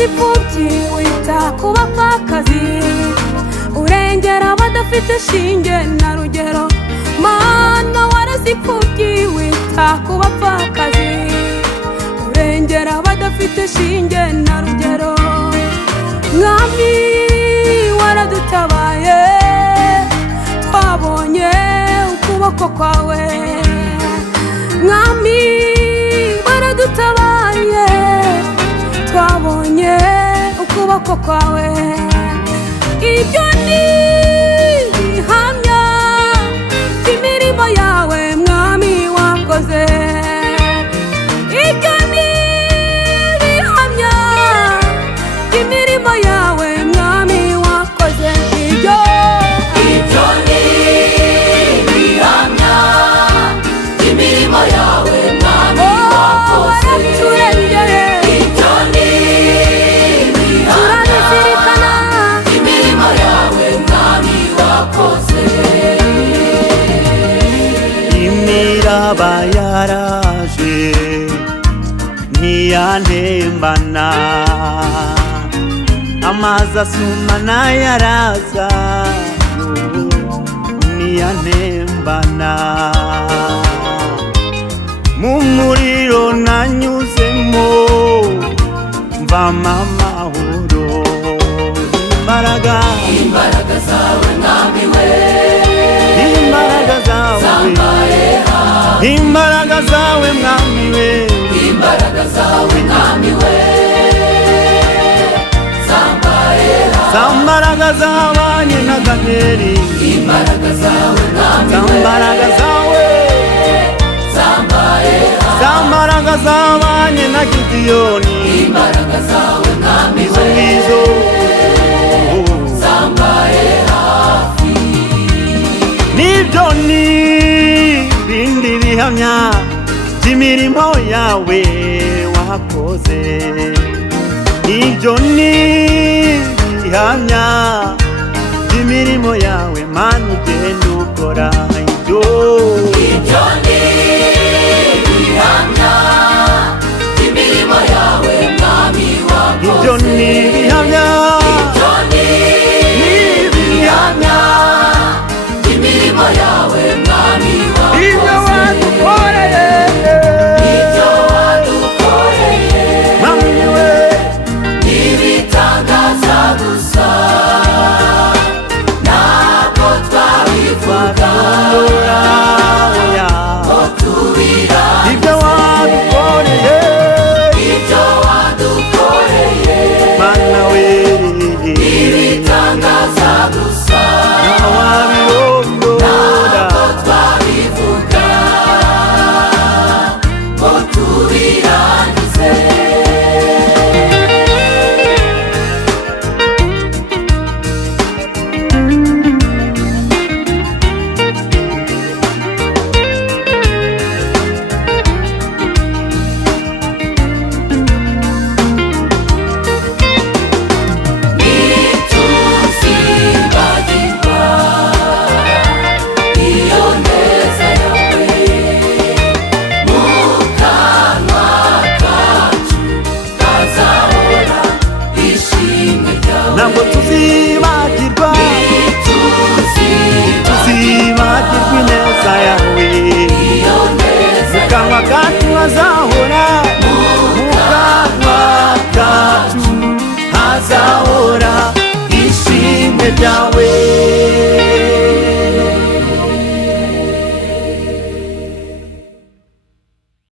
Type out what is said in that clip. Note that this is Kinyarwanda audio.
wareze imfubyi wita ku bapfakazi urengera abadafite shinge na rugero mana wareze imfubyi wita ku bapfakazi urengera abadafite shinge na rugero mwami waradutabaye twabonye ukuboko kwawe mwami waradutabaye twabonye ukuboko kwawe ibyo ni bihamya by'imirimo yawe mwami wakoze ibyo ni bihamya by'imirimo yawe mwami wakoze ibyo ni bihamya by'imirimo yawe mwami wakoze turengere ibyo ni bihamya by'imirimo yawe mwami wakoze imiraba yaraje ntiyantembana amazi asumana yaraza ntiyantembana mu muriro nanyuzemo mvamo amahoro imbaraga zawe mwami we imbaraga zawe imbaraga zawe mwami we imbaraga zawe mwami we za mbaraga zabanye na Daniyeli imbaraga zawe mwami za mbaraga zawe za mbaraga zabanye na Gideyoni imbaraga zawe mwami izo we ngizo zambaye hafi nibyo ni bindi bihamya by'imirimo yawe wakoze nibyo ni bihamya by'imirimo yawe mana ugenda ukora ibyo ni bihamya by'imirimo yawe mwami wakoze ibyo ni bihamya ni bihamya by'imirimo yawe mwami ibyo wakoze wadukoreye mwami we ibitangaza gusa ntabwo twabivuga ngo tubira ibyo wadukoreye mana we ibitangaza gusa ntawabirondora twabivuga ngo tubirangize ntituzibagirwa iyo neza yawe mu kanwa kacu hazahora ishimwe ryawe ntabwo tuzibagirwa tuzibagirwa ineza yawe iyo neza mu kanwa kacu hazahora mu kanwa kacu hazahora ishimwe ryawe